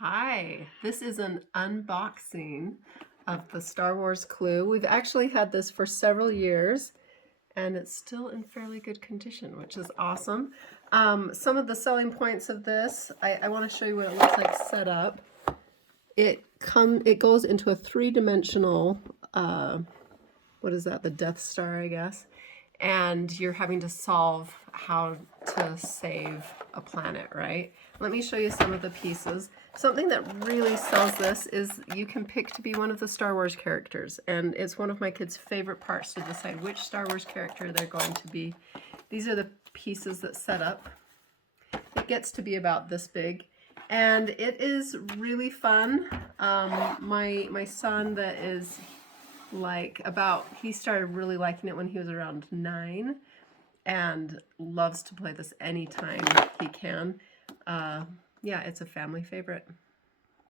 Hi, this is an unboxing of the Star Wars Clue. We've actually had this for several years and it's still in fairly good condition, which is awesome. Some of the selling points of this, I want to show you what it looks like set up. It goes into a three-dimensional, what is that, the Death Star, I guess. And you're having to solve how to save a planet, right? Let me show you some of the pieces. Something that really sells this is you can pick to be one of the Star Wars characters, and it's one of my kids' favorite parts to decide which Star Wars character they're going to be. These are the pieces that set up. It gets to be about this big, and it is really fun. My son that is he started really liking it when he was around 9 and loves to play this anytime he can. Yeah, it's a family favorite.